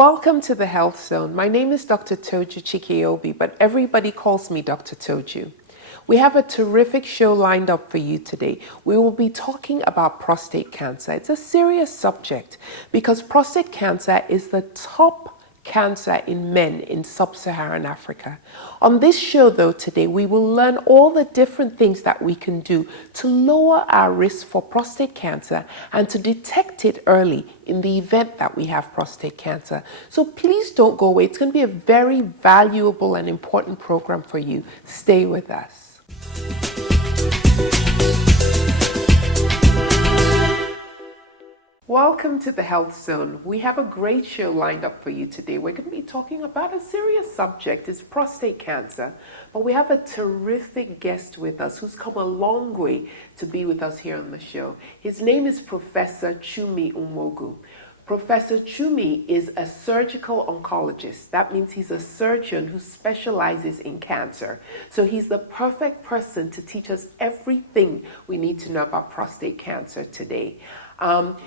Welcome to the Health Zone. My name is Dr. Toju Chikeobi, but everybody calls me Dr. Toju. We have a terrific show lined up for you today. We will be talking about prostate cancer. It's a serious subject because prostate cancer is the top cancer in men in sub-Saharan Africa. On this show, though, today, we will learn all the different things that we can do to lower our risk for prostate cancer and to detect it early in the event that we have prostate cancer. So please don't go away. It's going to be a very valuable and important program for you. Stay with us. Welcome to the Health Zone. We have a great show lined up for you today. We're going to be talking about a serious subject. It's prostate cancer. But we have a terrific guest with us who's come a long way to be with us here on the show. His name is Professor Chumi Umogu. Professor Chumi is a surgical oncologist. That means he's a surgeon who specializes in cancer. So he's the perfect person to teach us everything we need to know about prostate cancer today.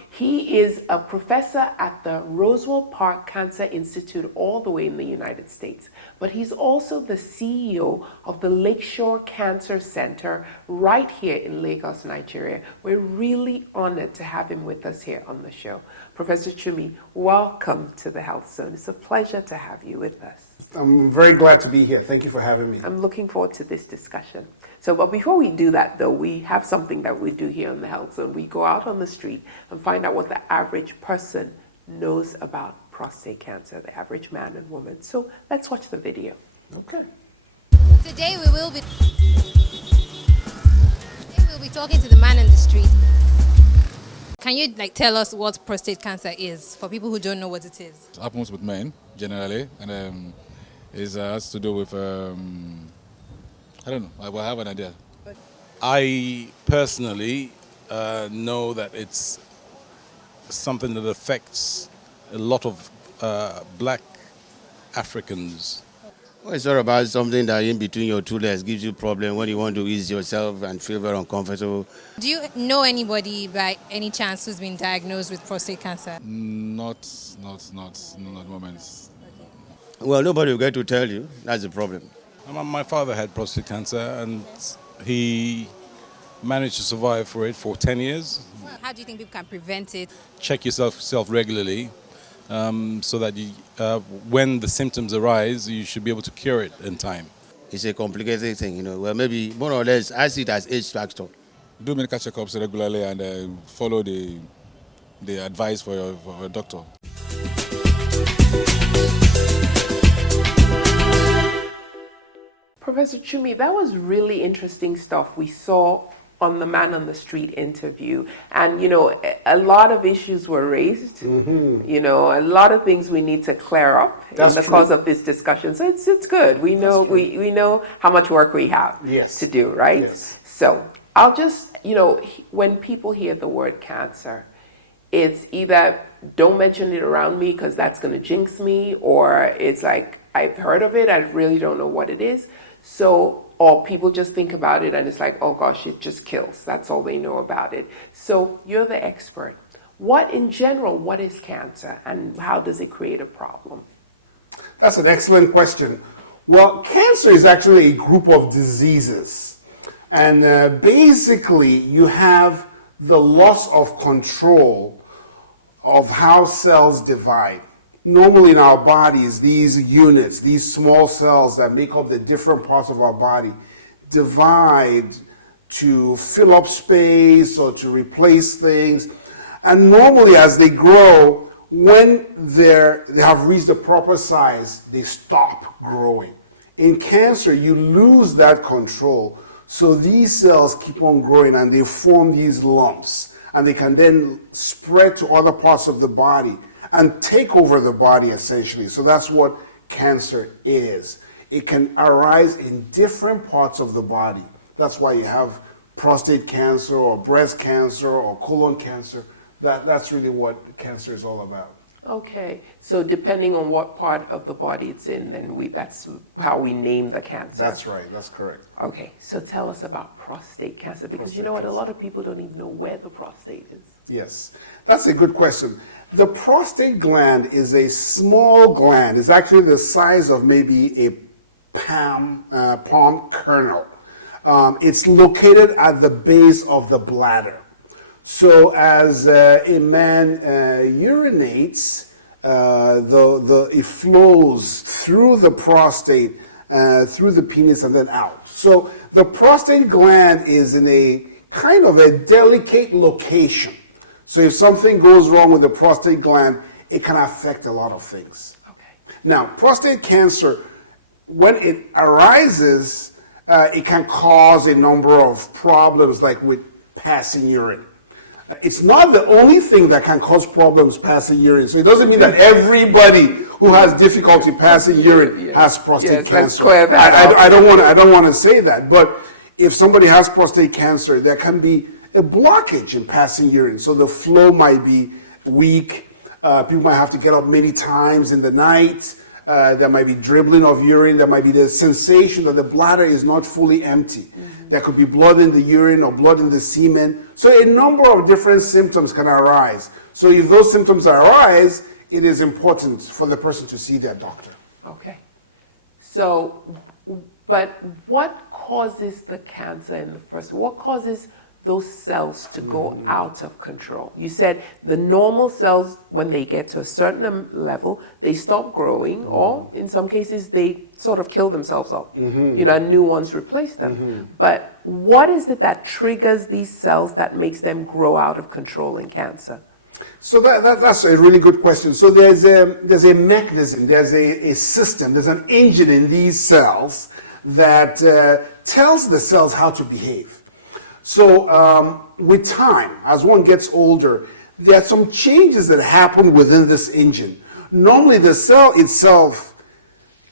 He is a professor at the Roswell Park Cancer Institute all the way in the United States. But he's also the CEO of the Lakeshore Cancer Center right here in Lagos, Nigeria. We're really honored to have him with us here on the show. Professor Chumi, welcome to the Health Zone. It's a pleasure to have you with us. I'm very glad to be here. Thank you for having me. I'm looking forward to this discussion. So, but before we do that, though, we have something that we do here on the Health Zone. We go out on the street and find out what the average person knows about prostate cancer, the average man and woman. So let's watch the video. Okay. Today we will be talking to the man in the street. Can you tell us what prostate cancer is for people who don't know what it is? It happens with men generally, and it has to do with I don't know. I will have an idea. I personally know that it's something that affects a lot of black Africans. Well, it's all about something that in between your two legs gives you problem when you want to ease yourself and feel very uncomfortable. Do you know anybody by any chance who's been diagnosed with prostate cancer? Not at the moment. Well, nobody will get to tell you. That's the problem. My father had prostate cancer and he managed to survive for it for 10 years. How do you think people can prevent it? Check yourself regularly so that when the symptoms arise, you should be able to cure it in time. It's a complicated thing, Well, maybe more or less, I see it as age factor. Do medical checkups regularly and follow the advice for your doctor. Professor Chumi, that was really interesting stuff we saw on the Man on the Street interview. And, a lot of issues were raised. Mm-hmm. A lot of things we need to clear up in the course of this discussion. So it's good. We know we know how much work we have to do, right? Yes. So I'll just, when people hear the word cancer, it's either don't mention it around me because that's going to jinx me, or it's like, I've heard of it, I really don't know what it is. So, or people just think about it and it's like, oh gosh, it just kills. That's all they know about it. So you're the expert. What is cancer and how does it create a problem? That's an excellent question. Well, cancer is actually a group of diseases. And basically, you have the loss of control of how cells divide. Normally in our bodies, these units, these small cells that make up the different parts of our body, divide to fill up space or to replace things. And normally as they grow, when they have reached the proper size, they stop growing. In cancer, you lose that control. So these cells keep on growing and they form these lumps. And they can then spread to other parts of the body and take over the body, essentially. So that's what cancer is. It can arise in different parts of the body. That's why you have prostate cancer or breast cancer or colon cancer. That's really what cancer is all about. Okay, so depending on what part of the body it's in, then that's how we name the cancer. That's right, that's correct. Okay, so tell us about prostate cancer, because you know what, a lot of people don't even know where the prostate is. Yes, that's a good question. The prostate gland is a small gland. It's actually the size of maybe a palm kernel. It's located at the base of the bladder. So as a man urinates, it flows through the prostate, through the penis, and then out. So the prostate gland is in a kind of a delicate location. So if something goes wrong with the prostate gland, it can affect a lot of things. Okay. Now, prostate cancer, when it arises, it can cause a number of problems like with passing urine. It's not the only thing that can cause problems passing urine. So it doesn't mean that everybody who has difficulty passing urine has prostate cancer. Let's clear that up. I don't want to say that. But if somebody has prostate cancer, there can be a blockage in passing urine. So the flow might be weak. People might have to get up many times in the night. There might be dribbling of urine. There might be the sensation that the bladder is not fully empty. Mm-hmm. There could be blood in the urine or blood in the semen. So a number of different symptoms can arise. So if those symptoms arise, it is important for the person to see their doctor. Okay. So, but what causes the cancer in the first? What causes those cells to go out of control? You said the normal cells, when they get to a certain level, they stop growing, or in some cases, they sort of kill themselves off. And new ones replace them. But what is it that triggers these cells that makes them grow out of control in cancer? So that's a really good question. So there's a mechanism, there's a system, there's an engine in these cells that tells the cells how to behave. So with time, as one gets older, there are some changes that happen within this engine. Normally the cell itself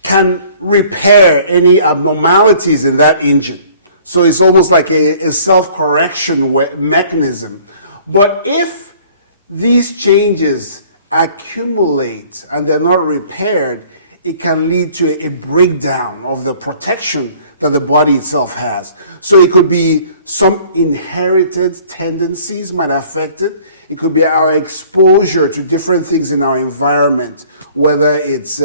can repair any abnormalities in that engine. So it's almost like a self-correction mechanism. But if these changes accumulate and they're not repaired, it can lead to a breakdown of the protection that the body itself has. So it could be some inherited tendencies might affect it. It could be our exposure to different things in our environment, whether it's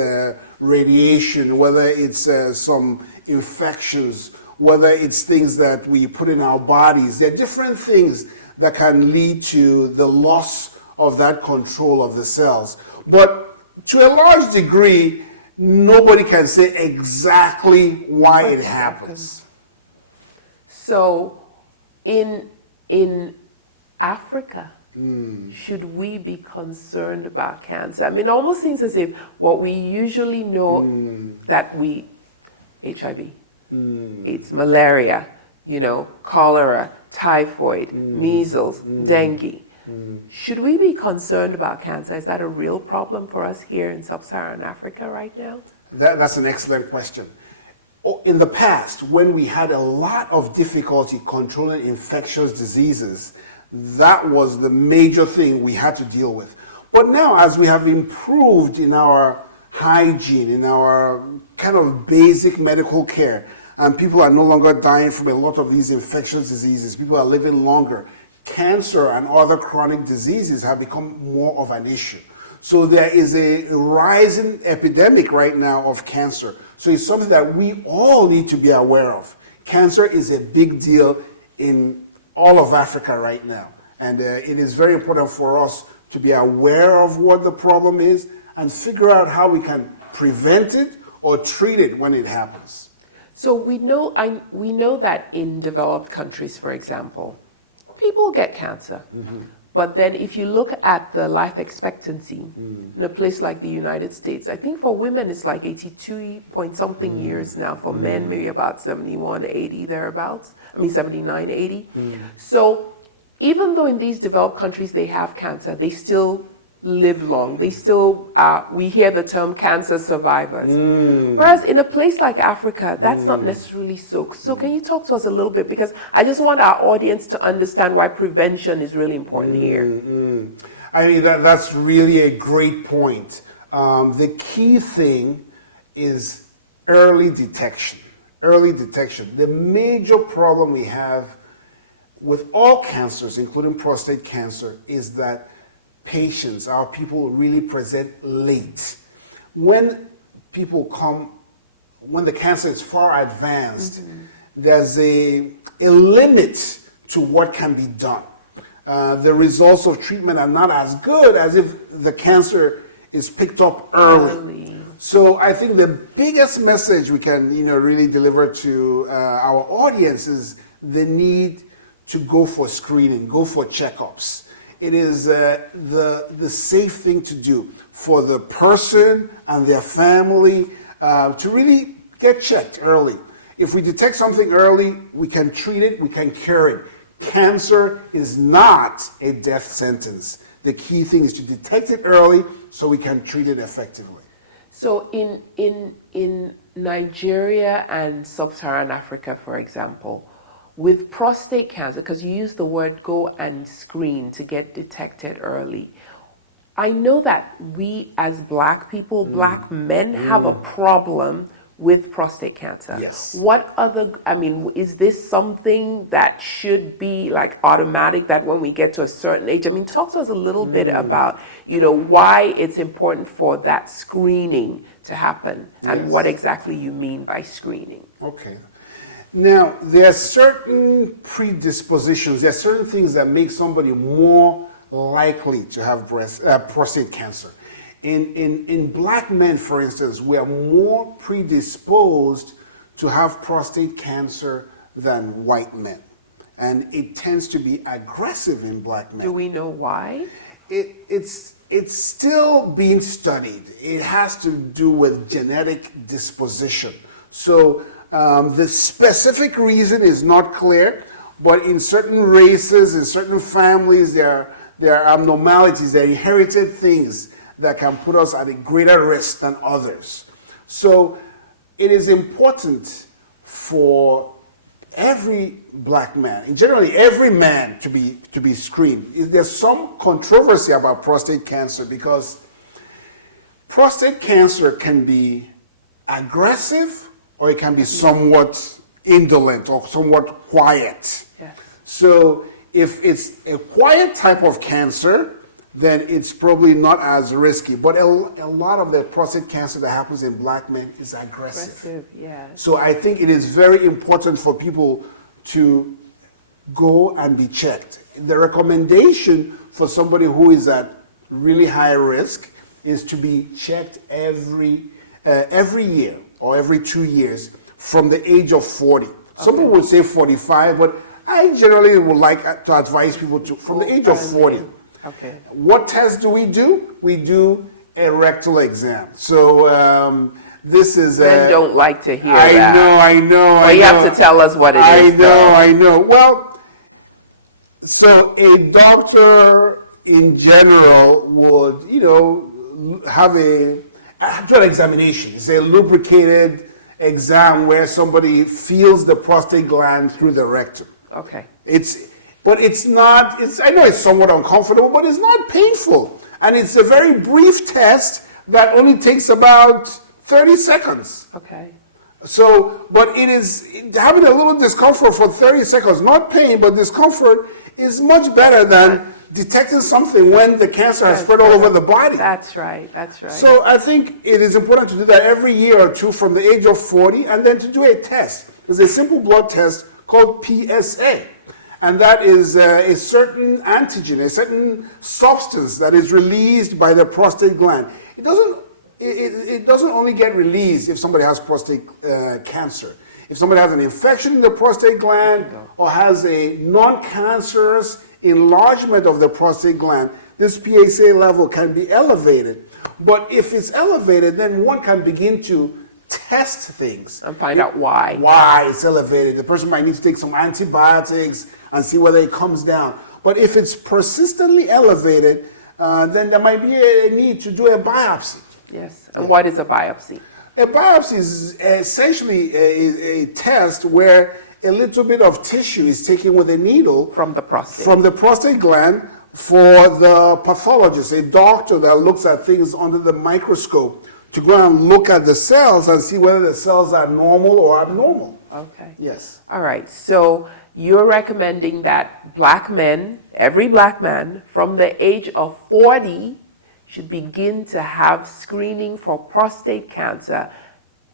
radiation, whether it's some infections, whether it's things that we put in our bodies. There are different things that can lead to the loss of that control of the cells. But to a large degree, nobody can say exactly why it happens. So in Africa, should we be concerned about cancer? I mean, it almost seems as if what we usually know that HIV, it's malaria, cholera, typhoid, measles, dengue. Should we be concerned about cancer? Is that a real problem for us here in sub-Saharan Africa right now? That's an excellent question. In the past, when we had a lot of difficulty controlling infectious diseases, that was the major thing we had to deal with. But now, as we have improved in our hygiene, in our kind of basic medical care, and people are no longer dying from a lot of these infectious diseases, people are living longer, cancer and other chronic diseases have become more of an issue. So there is a rising epidemic right now of cancer. So it's something that we all need to be aware of. Cancer is a big deal in all of Africa right now. And it is very important for us to be aware of what the problem is and figure out how we can prevent it or treat it when it happens. So we know that in developed countries, for example, people get cancer. But then if you look at the life expectancy in a place like the United States, I think for women it's like 82 point something years now. For men, maybe about 71, 80 thereabouts. 79, 80. So even though in these developed countries they have cancer, they still live long. They still, we hear the term cancer survivors. Whereas in a place like Africa, that's not necessarily so. So can you talk to us a little bit? Because I just want our audience to understand why prevention is really important here. I mean, that's really a great point. The key thing is early detection. Early detection. The major problem we have with all cancers, including prostate cancer, is that patients, our people really present late. When people come, when the cancer is far advanced, there's a limit to what can be done. The results of treatment are not as good as if the cancer is picked up early. So I think the biggest message we can, really deliver to our audience is the need to go for screening, go for checkups. It is the safe thing to do for the person and their family to really get checked early. If we detect something early, we can treat it, we can cure it. Cancer is not a death sentence. The key thing is to detect it early so we can treat it effectively. So in Nigeria and sub-Saharan Africa, for example, with prostate cancer, because you use the word go and screen to get detected early, I know that we as black people, black men, have a problem with prostate cancer. Yes. Is this something that should be like automatic, that when we get to a certain age? Talk to us a little bit about, why it's important for that screening to happen and what exactly you mean by screening. Okay. Now, there are certain predispositions, there are certain things that make somebody more likely to have prostate cancer. In black men, for instance, we are more predisposed to have prostate cancer than white men. And it tends to be aggressive in black men. Do we know why? It's still being studied. It has to do with genetic disposition. So the specific reason is not clear, but in certain races, in certain families, there are abnormalities, there are inherited things that can put us at a greater risk than others. So it is important for every black man, and generally every man, to be screened. There's some controversy about prostate cancer because prostate cancer can be aggressive or it can be somewhat indolent or somewhat quiet. Yes. So if it's a quiet type of cancer, then it's probably not as risky. But a lot of the prostate cancer that happens in black men is aggressive. Yeah. So I think it is very important for people to go and be checked. The recommendation for somebody who is at really high risk is to be checked every year or every 2 years from the age of 40. Some people would say 45, but I generally would like to advise people to from the age of 40. Okay. What test do? We do a rectal exam. So this is. Men don't like to hear that. I know. Well, you have to tell us what it is. I know. Well, so a doctor in general would, have a actual examination. It's a lubricated exam where somebody feels the prostate gland through the rectum. Okay. But it's not, I know it's somewhat uncomfortable, but it's not painful. And it's a very brief test that only takes about 30 seconds. Okay. So, but it is, having a little discomfort for 30 seconds, not pain, but discomfort, is much better than detecting something when the cancer has spread all over the body. That's right. So I think it is important to do that every year or two from the age of 40, and then to do a test. There's a simple blood test called PSA. And that is a certain antigen, a certain substance that is released by the prostate gland. It doesn't only get released if somebody has prostate cancer. If somebody has an infection in the prostate gland or has a non-cancerous enlargement of the prostate gland, this PSA level can be elevated. But if it's elevated, then one can begin to test things. And find out why. Why it's elevated. The person might need to take some antibiotics and see whether it comes down. But if it's persistently elevated, then there might be a need to do a biopsy. Yes. And what is a biopsy? A biopsy is essentially a test where a little bit of tissue is taken with a needle From the prostate gland for the pathologist, a doctor that looks at things under the microscope, to go and look at the cells and see whether the cells are normal or abnormal. Okay. Yes. All right. So you're recommending that black men, every black man from the age of 40 should begin to have screening for prostate cancer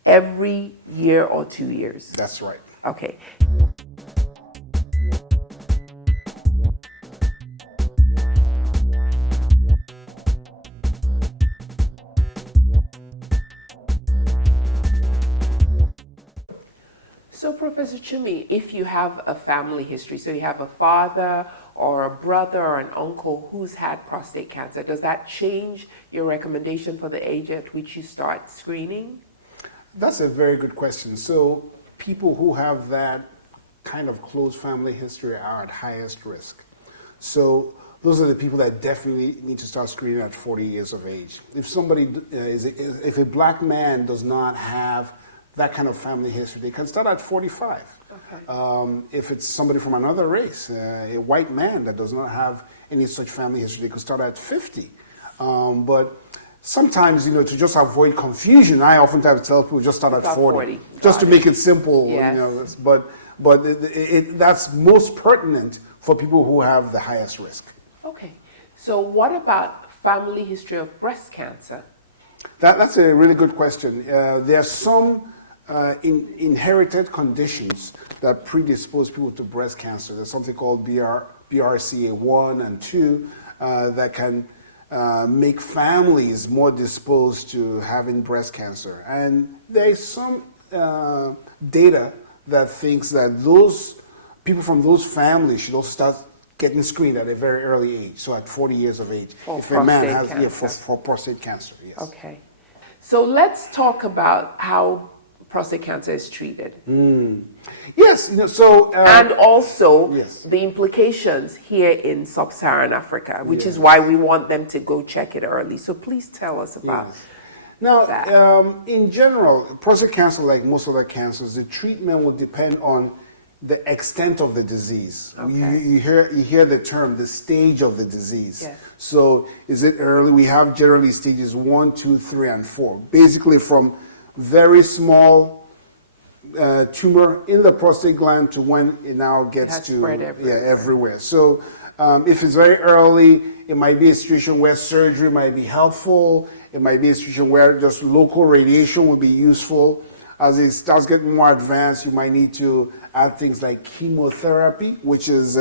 every year or 2 years. That's right. Okay. So, Professor Chumi, if you have a family history, so you have a father or a brother or an uncle who's had prostate cancer, does that change your recommendation for the age at which you start screening? That's a very good question. So people who have that kind of close family history are at highest risk. So those are the people that definitely need to start screening at 40 years of age. If somebody if a black man does not have that kind of family history, they can start at 45. Okay. If it's somebody from another race, a white man that does not have any such family history, they could start at 50. But sometimes, to just avoid confusion, I oftentimes tell people just start at 40. Just to make it simple. Yes. But that's most pertinent for people who have the highest risk. Okay. So what about family history of breast cancer? That's a really good question. There are some inherited conditions that predispose people to breast cancer. There's something called BRCA1 and 2 that can make families more disposed to having breast cancer. And there is some data that thinks that those people from those families should also start getting screened at a very early age, so at 40 years of age. If a man has, for prostate cancer, yes. Okay. So let's talk about how prostate cancer is treated. Yes, and also yes. the implications here in sub-Saharan Africa, which is why we want them to go check it early. So please tell us about that. Now, in general, prostate cancer, like most other cancers, the treatment will depend on the extent of the disease. Okay. You hear the term, the stage of the disease. Yes. So is it early? We have generally stages 1, 2, 3, and 4. Basically from very small tumor in the prostate gland to when it now gets to spread everywhere. Everywhere. So if it's very early, it might be a situation where surgery might be helpful. It might be a situation where just local radiation would be useful. As it starts getting more advanced, you might need to add things like chemotherapy, which is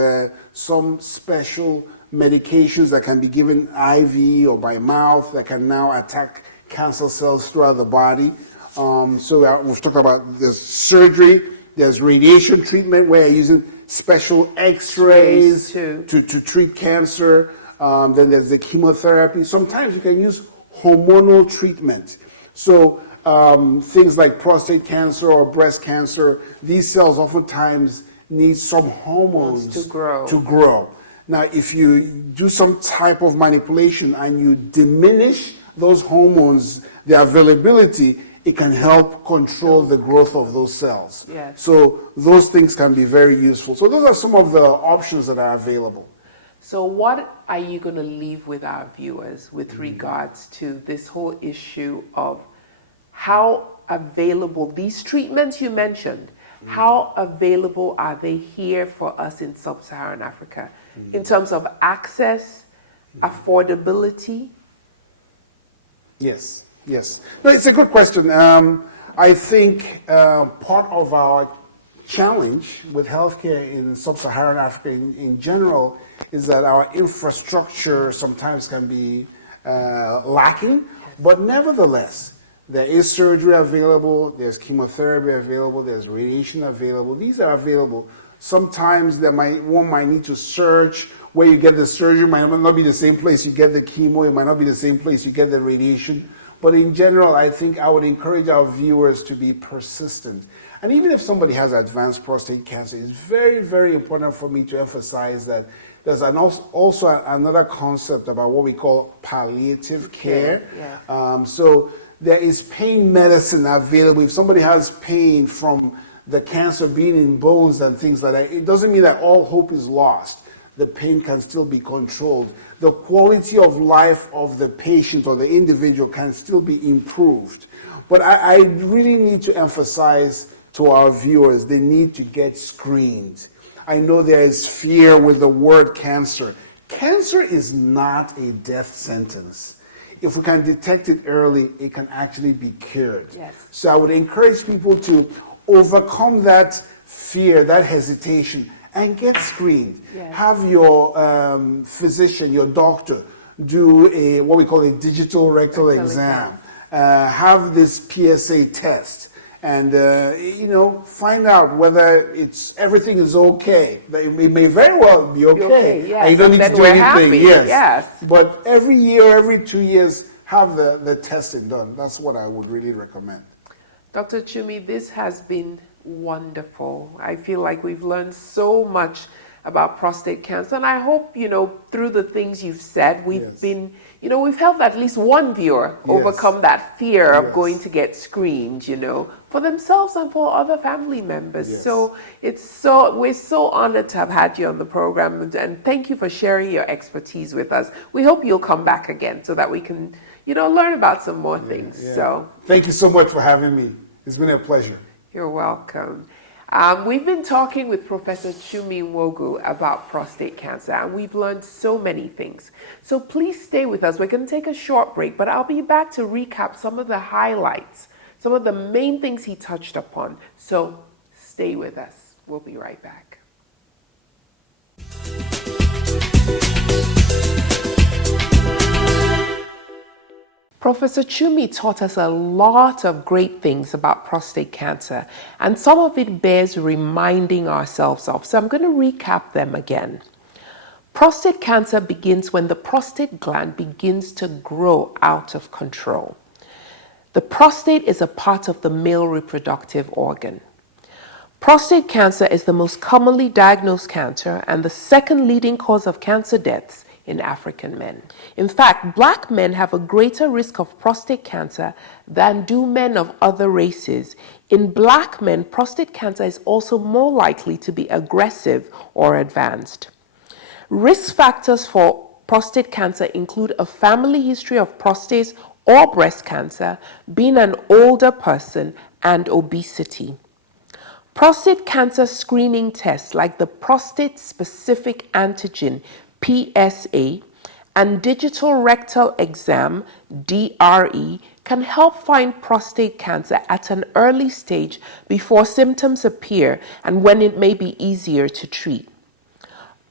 some special medications that can be given IV or by mouth that can now attack cancer cells throughout the body. So we've talked about there's surgery, there's radiation treatment where you're using special X-rays to treat cancer. Then there's the chemotherapy. Sometimes you can use hormonal treatment. So things like prostate cancer or breast cancer, these cells oftentimes need some hormones to grow. Now, if you do some type of manipulation and you diminish those hormones, their availability, it can help control the growth of those cells. Yes. So those things can be very useful. So those are some of the options that are available. So what are you going to leave with our viewers with regards to this whole issue of how available these treatments you mentioned, how available are they here for us in sub-Saharan Africa in terms of access, affordability? Yes. No, it's a good question. I think part of our challenge with healthcare in sub-Saharan Africa in general is that our infrastructure sometimes can be lacking, but nevertheless, there is surgery available, there's chemotherapy available, there's radiation available. These are available. Sometimes one might need to search where you get the surgery. It might not be the same place you get the chemo. It might not be the same place you get the radiation. But in general, I think I would encourage our viewers to be persistent. And even if somebody has advanced prostate cancer, it's very, very important for me to emphasize that there's also another concept about what we call palliative care. Yeah. So there is pain medicine available. If somebody has pain from the cancer being in bones and things like that, it doesn't mean that all hope is lost. the pain can still be controlled. The quality of life of the patient or the individual can still be improved. But I really need to emphasize to our viewers, they need to get screened. I know there is fear with the word cancer. Cancer is not a death sentence. If we can detect it early, it can actually be cured. Yes. So I would encourage people to overcome that fear, that hesitation, and get screened. Yes. Have your physician, your doctor, do what we call a digital rectal exam. Have this PSA test, and find out whether everything is okay. It may very well be okay. Yes. And you don't need to do anything. Happy. Yes. But every year, every 2 years, have the testing done. That's what I would really recommend. Dr. Chumi, this has been wonderful. I feel like we've learned so much about prostate cancer, and I hope, through the things you've said, we've been, we've helped at least one viewer overcome that fear of going to get screened, for themselves and for other family members. Yes. So we're so honored to have had you on the program, and thank you for sharing your expertise with us. We hope you'll come back again so that we can, learn about some more things. Yeah. So thank you so much for having me. It's been a pleasure. You're welcome. We've been talking with Professor Chumi Nwogu about prostate cancer, and we've learned so many things. So please stay with us. We're going to take a short break, but I'll be back to recap some of the highlights, some of the main things he touched upon. So stay with us. We'll be right back. Professor Chumi taught us a lot of great things about prostate cancer, and some of it bears reminding ourselves of. So I'm going to recap them again. Prostate cancer begins when the prostate gland begins to grow out of control. The prostate is a part of the male reproductive organ. Prostate cancer is the most commonly diagnosed cancer and the second leading cause of cancer deaths in African men. In fact, black men have a greater risk of prostate cancer than do men of other races. In black men, prostate cancer is also more likely to be aggressive or advanced. Risk factors for prostate cancer include a family history of prostate or breast cancer, being an older person, and obesity. Prostate cancer screening tests like the prostate-specific antigen PSA and digital rectal exam DRE can help find prostate cancer at an early stage before symptoms appear and when it may be easier to treat.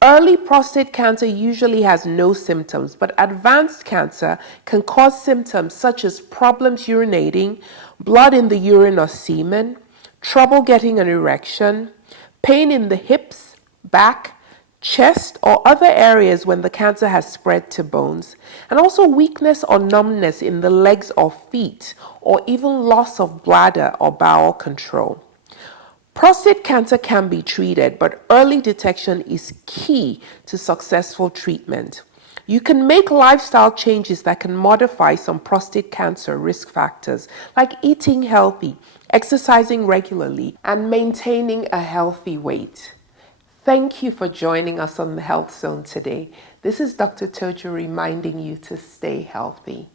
Early prostate cancer usually has no symptoms, but advanced cancer can cause symptoms such as problems urinating, blood in the urine or semen, trouble getting an erection, pain in the hips, back, chest, or other areas when the cancer has spread to bones, and also weakness or numbness in the legs or feet, or even loss of bladder or bowel control. Prostate cancer can be treated, but early detection is key to successful treatment. You can make lifestyle changes that can modify some prostate cancer risk factors, like eating healthy, exercising regularly, and maintaining a healthy weight. Thank you for joining us on the Health Zone today. This is Dr. Tojo reminding you to stay healthy.